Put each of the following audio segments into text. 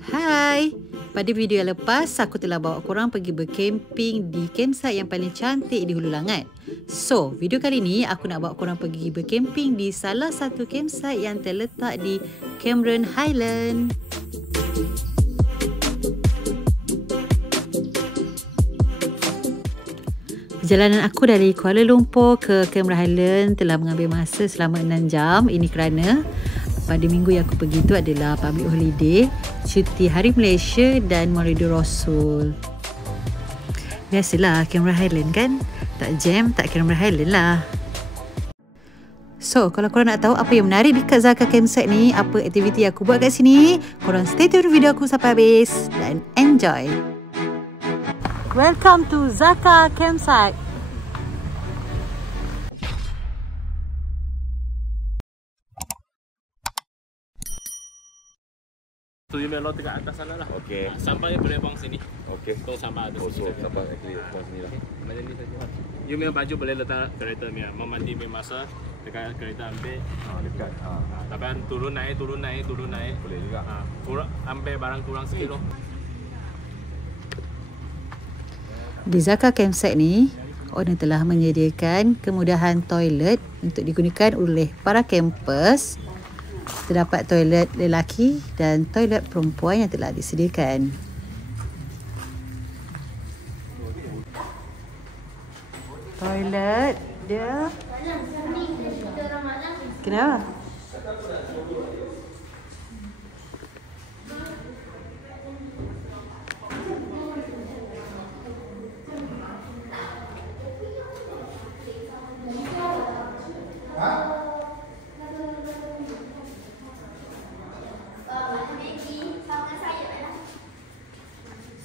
Hai, pada video yang lepas aku telah bawa korang pergi berkemping di campsite yang paling cantik di Hulu Langat. So, video kali ni aku nak bawa korang pergi berkemping di salah satu campsite yang terletak di Cameron Highland. Perjalanan aku dari Kuala Lumpur ke Cameron Highland telah mengambil masa selama 6 jam. Ini kerana pada minggu yang aku pergi tu adalah public holiday, cuti Hari Malaysia dan Maulidur Rasul. Biasalah Cameron Highland kan, tak jam tak Cameron Highland lah. So, kalau korang nak tahu apa yang menarik dekat Zaka Campsite ni, apa aktiviti aku buat kat sini, korang stay tune video aku sampai habis dan enjoy. Welcome to Zaka Campsite. Tu you melot dekat atas sana lah. Okey. Sampah boleh buang sini. Okey. Tong sampah atas Oh, sini. so sampah actually buang sini lah. Macam ni saja. You punya baju boleh letak kereta punya. Mau mandi punya masa dekat kereta ambil. Dekat. Tapi turun naik. Boleh juga. Kurang ambil barang kurang sekilo. Di Zaka Campsite ni, owner telah menyediakan kemudahan toilet untuk digunakan oleh para campers. Terdapat toilet lelaki dan toilet perempuan yang telah disediakan. Toilet dia kenapa?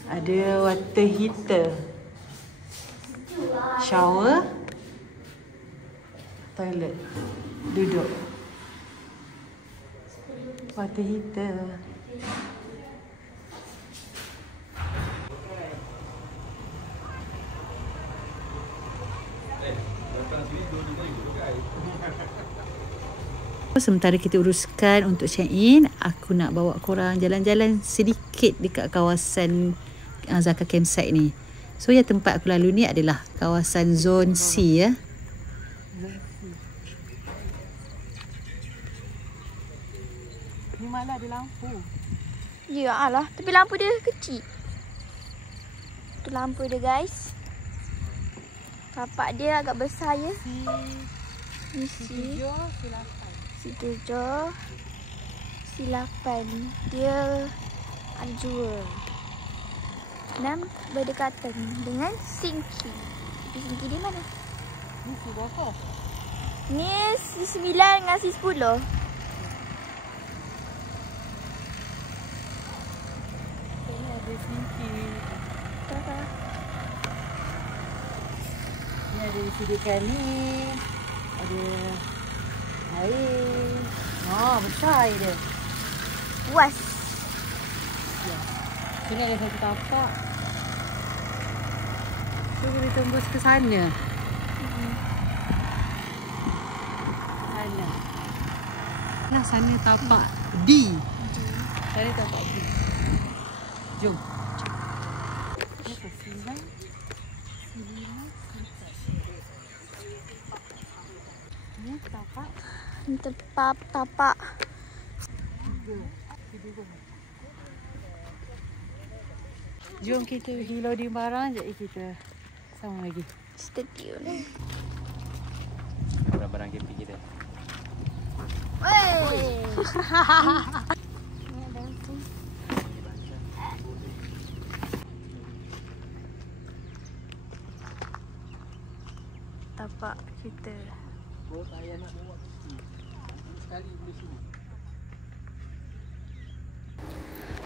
Ada water heater, shower, toilet, duduk, water heater. Sementara kita uruskan untuk check in, aku nak bawa korang jalan-jalan sedikit dekat kawasan Zaka Campsite ni. So yang tempat aku lalu ni adalah kawasan zon C ya. Ni malah ada lampu. Ya lah, tapi lampu dia kecil. Tu lampu dia guys. Kapak dia agak besar ya. C7, C8. Dia ada jua. 6 berdekatan dengan sinki. Sinki di mana? Ni C berapa? Ni C9 dengan C10. Ini ada sinki. Berapa? Ni ada disediakan ni. Ada air. Besar air dia. Puas. Ya. Sini ada satu tapak. So kita tembus ke sana. Sana. Nah, sana tapak D. Sana tapak D. Jom. Ni tapak. Tempat tapak. Jom kita pergi loading barang, jadi kita sama lagi. Stay tune. Barang-barang camping kita. Wey. Tapak kita.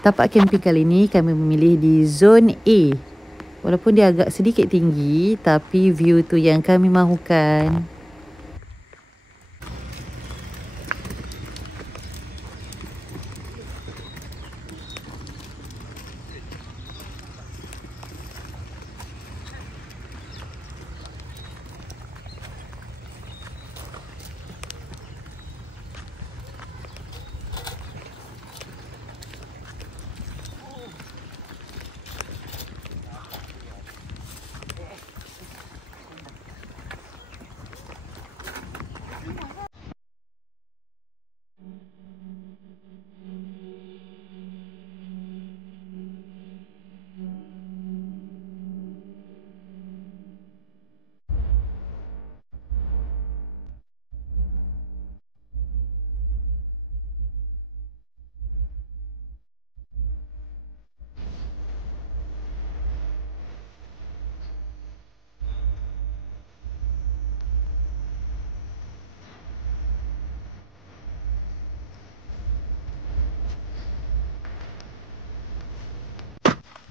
Tapak camping kali ni kami memilih di zon A. Walaupun dia agak sedikit tinggi, tapi view tu yang kami mahukan.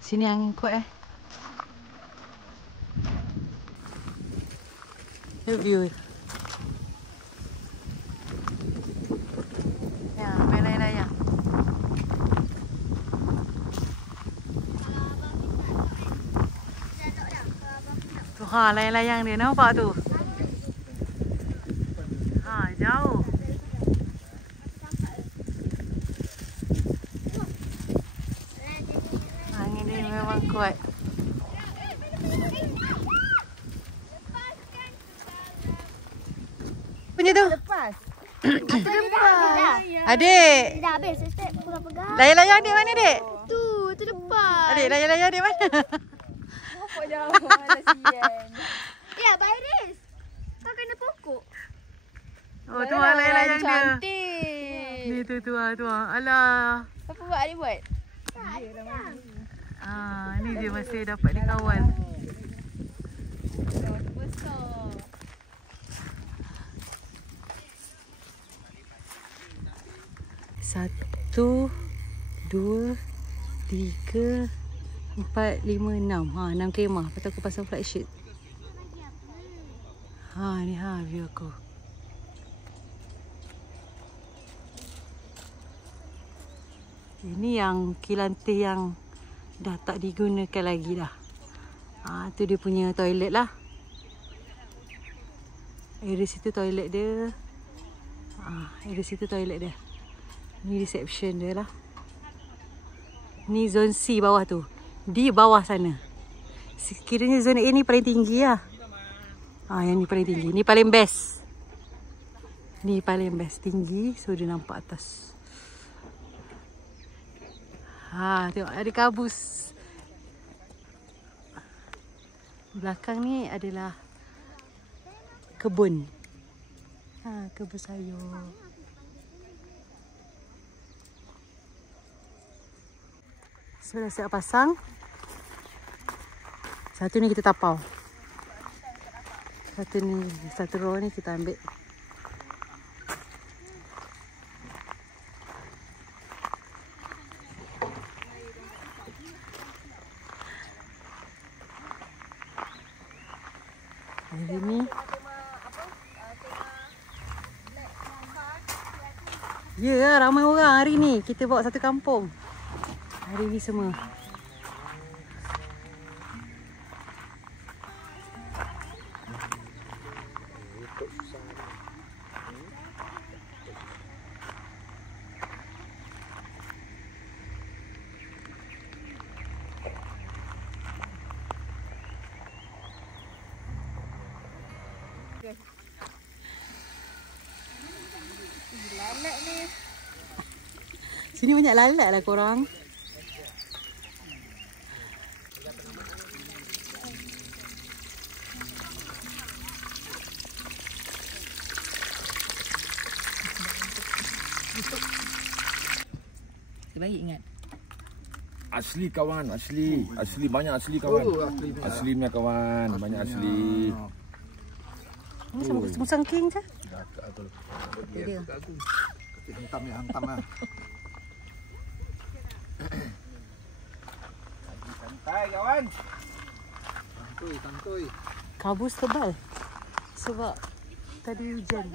Sini angin kuat The view. Ya, main layang-layang. Tu layang-layang dia nampak tu. Jauh. Angin dia memang kuat. Punya tu. Lepas. Adik. Dah habis. Step pegang-pegang. Layang-layang adik mana, Dek? Tu depan. Adik, layang-layang adik mana? Pokok jauh. Kasihan. Ya, Iris. Kau kena pokok. Oh, tu layang-layang dia. Cantik. Ni tu. Alah. Apa buat adik buat? Ni dia masih dapat dikawal. Besar. 1, 2, 3, 4, 5, 6. 6 kemah. Lepas tu aku pasang flight sheet. Ni view aku. Ini yang kilantih yang dah tak digunakan lagi dah. Tu dia punya toilet lah. Area situ toilet dia. Area situ toilet dia. Ni reception dia lah. Ni zone C bawah tu. Di bawah sana. Sekiranya zone A ni paling tinggi lah. Yang ni paling tinggi. Ni paling best. Ni paling best. Tinggi. So dia nampak atas. Tengok ada kabus. Belakang ni adalah kebun. Kebun sayur. So dah siap pasang. Satu ni kita tapau. Satu row ni kita ambil. Hari ni ya, ramai orang hari ni. Kita bawa satu kampung. Hari ni semua. Lalat ni. Sini banyak lalat lah korang. Terbaik ingat. Asli kawan, asli. Asli banyak asli kawan. Asli punya kawan, banyak asli. Ini sama musang king je. Dia. Hantam lah. Santai kawan. Santuy. Kabus tebal. Sebab tadi hujan.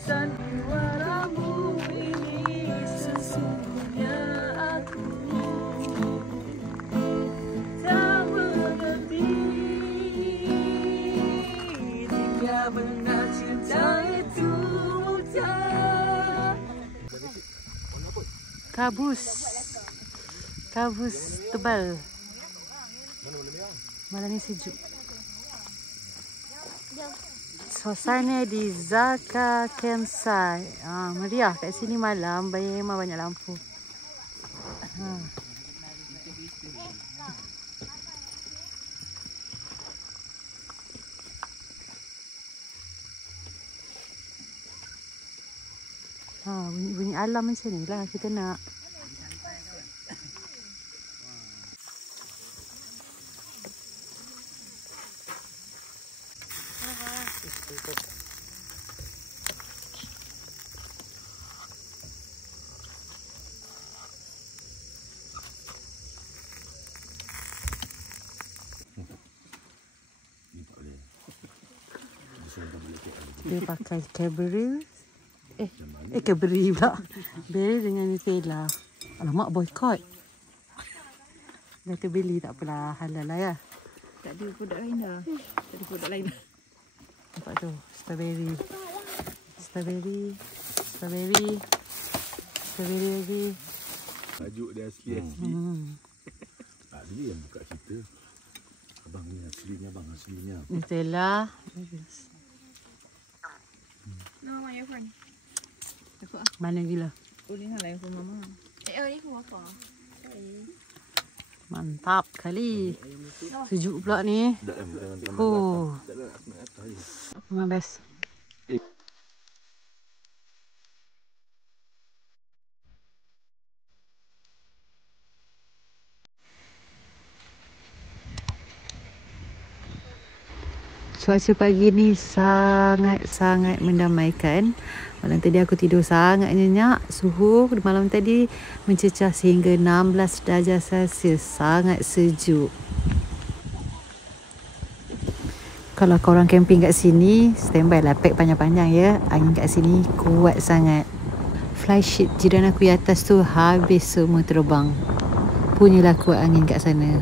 Sandiwaramu ini sesungguhnya aku tak mengerti jika benar cinta itu buta. Kabus tebal. Malam ni sejuk. Suasana di Zaka Campsite. Meriah kat sini malam. Memang banyak lampu. Bunyi alam macam ni lah kita nak. Dia pakai Cadbury. Cadbury pula. Berry dengan Nutella. Alamak, boycott. Dah terbeli, tak apalah. Halal lah ya. Tak ada produk lain dah. Tak ada produk lain dah. Nampak tu, strawberry. Strawberry. Strawberry. Strawberry lagi. Tajuk dia asli-asli. Tak dia yang buka cerita. Abang ni aslinya, abang aslinya. Nutella. No, my friend. Mana gila. Oh, ni lah yang pun mama. Ni pun apa? Mantap kali. Sejuk pula ni. Oh. Memang best. Cuaca pagi ni sangat-sangat mendamaikan. Malam tadi aku tidur sangat nyenyak. Suhu malam tadi mencecah sehingga 16 darjah Celsius. Sangat sejuk. Kalau korang camping kat sini, standby lah, pack panjang-panjang ya. Angin kat sini kuat sangat. Fly sheet jiran aku di atas tu habis semua terbang. Punyalah kuat angin kat sana.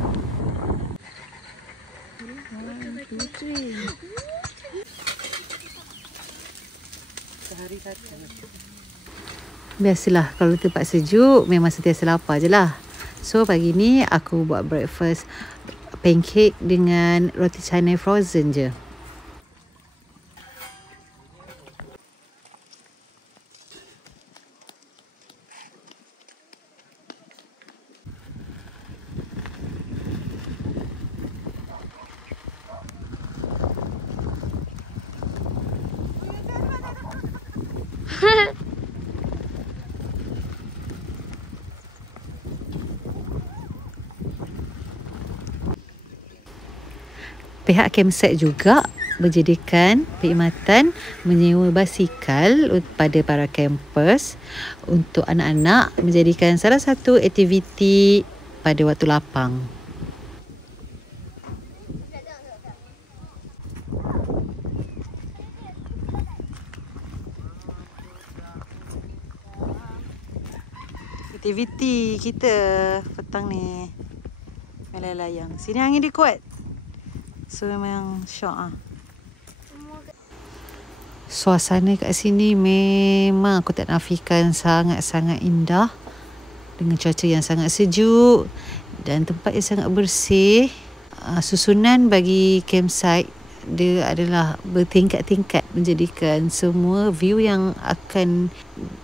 Biasalah kalau tempat sejuk memang sentiasa lapar je lah. So pagi ni aku buat breakfast pancake dengan roti canai frozen je. Pihak campsite juga menjadikan perkhidmatan menyewa basikal pada para campers untuk anak-anak menjadikan salah satu aktiviti pada waktu lapang. Aktiviti kita petang ni melayang. Sini angin dia kuat. So memang syok ah. Suasana kat sini memang aku tak nafikan sangat-sangat indah. Dengan cuaca yang sangat sejuk dan tempat yang sangat bersih. Susunan bagi campsite dia adalah bertingkat-tingkat, menjadikan semua view yang akan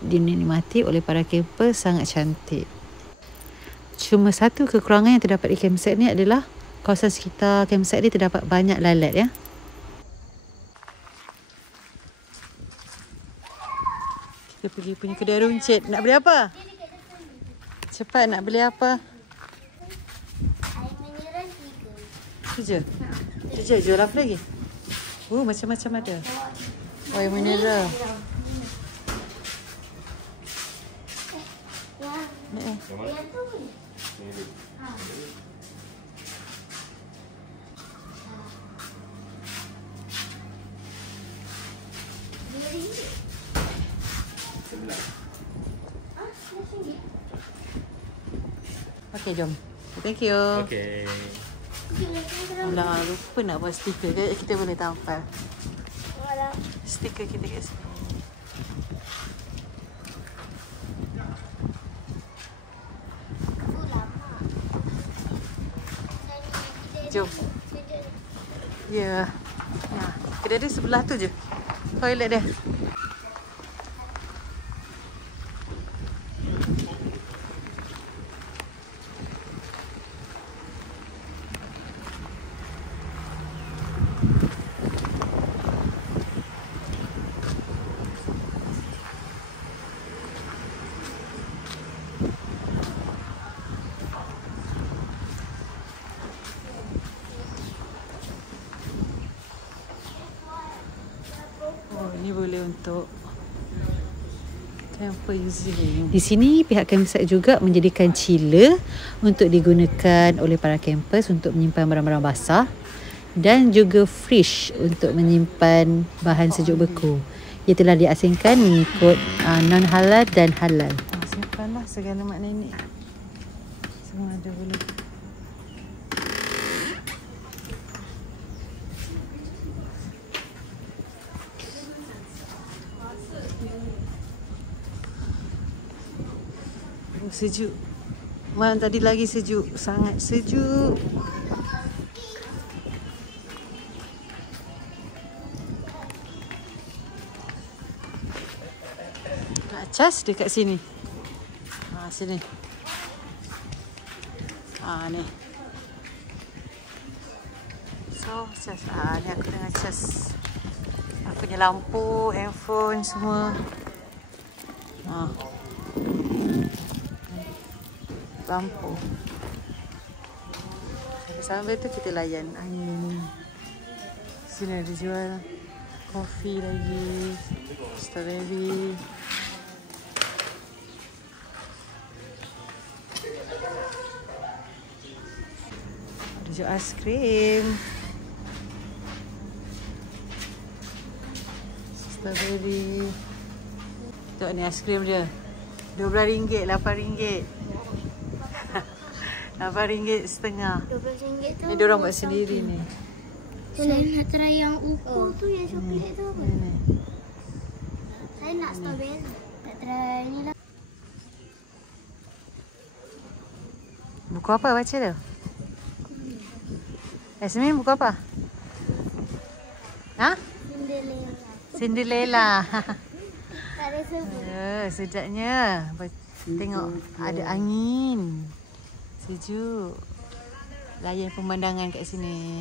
dinikmati oleh para camper sangat cantik. Cuma satu kekurangan yang terdapat di campsite ni adalah kawasan sekitar campsite ni terdapat banyak lalat ya. Kita pergi punya kedai runcit. Nak beli apa? Cepat, nak beli apa? Itu je? Itu je, jual apa lagi? Macam-macam ada. Air mineral. Okey, jom. Thank you. Okay. Alah, lupa nak buat stiker. Kita boleh tampal stiker kita kat sini. Jom. Ya. Nah, kedai dia sebelah tu je. Toilet dia. Ini boleh untuk camper using. Di sini pihak campsite juga menjadikan chiller untuk digunakan oleh para campers untuk menyimpan barang-barang basah. dan juga fridge untuk menyimpan bahan sejuk beku. Ia telah diasingkan mengikut non-halal dan halal. Simpanlah segala mak nenek. Semua ada boleh. Sejuk. Malam tadi lagi sejuk, sangat sejuk. Nak cas dekat sini. Sini. Ni. So, cas. Ni aku tengah cas. Aku punya lampu, handphone semua. Lampu. Sambil tu kita layan angin. Sini ada jual kopi lagi, strawberry. Ada jual aiskrim. Strawberry. Tengok ni aiskrim dia. RM12, RM8. RM8.5. RM12 tu. Ni diorang buat sendiri ni. Saya nak try yang ukur tu, yang coklat tu. Saya nak strawberry. Nak try ni lah. Buku apa baca tu? Yasmin, buku apa? Ha? Cinderella. Tak ada sebut. Sedapnya. Tengok ada angin. Sejuk. Layan pemandangan kat sini.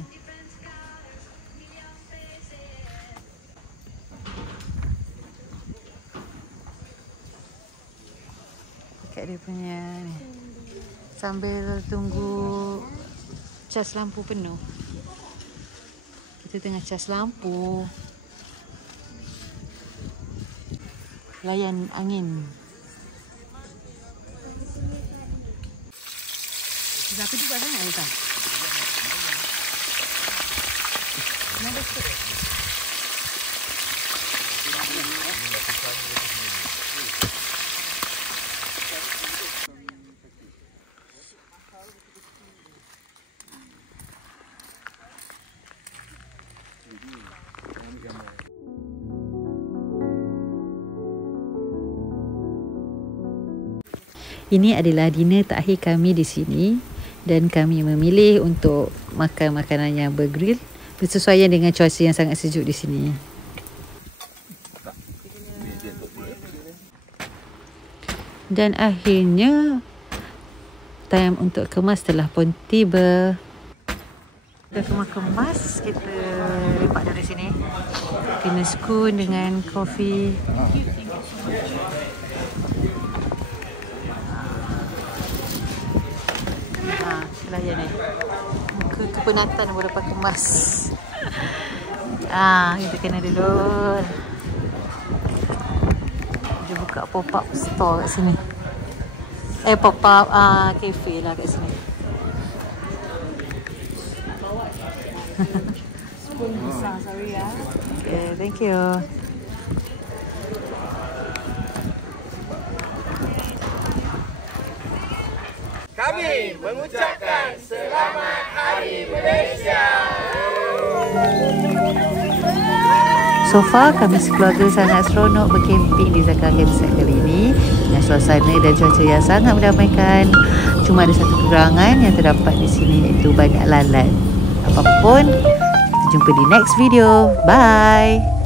Dekat dia punya ni. Sambil tunggu cas lampu penuh. Kita tengah cas lampu. Layan angin. Tapi juga sangat Aizah. Kenapa sikit? Ini adalah dinner terakhir kami di sini dan kami memilih untuk makan makanan yang bergrill bersesuaian dengan cuaca yang sangat sejuk di sini. Dan akhirnya time untuk kemas telah pun tiba. Kita kemas, kita lepak dari sini. Kena spoon dengan kopi. Layan ni. Muka kepenatan baru dapat kemas. Kita kena dulu. Dia buka pop-up store kat sini. Pop-up cafe lah kat sini. Spoon besar, sorry ya. Okay, thank you. Kami mengucapkan Selamat Hari Malaysia. So far, kami sekeluarga sangat seronok berkemping di Zakar Campsite kali ini. Dan suasana dan cuaca yang sangat mendamaikan. Cuma ada satu kekurangan yang terdapat di sini, iaitu banyak lalat. Apapun, kita jumpa di next video. Bye!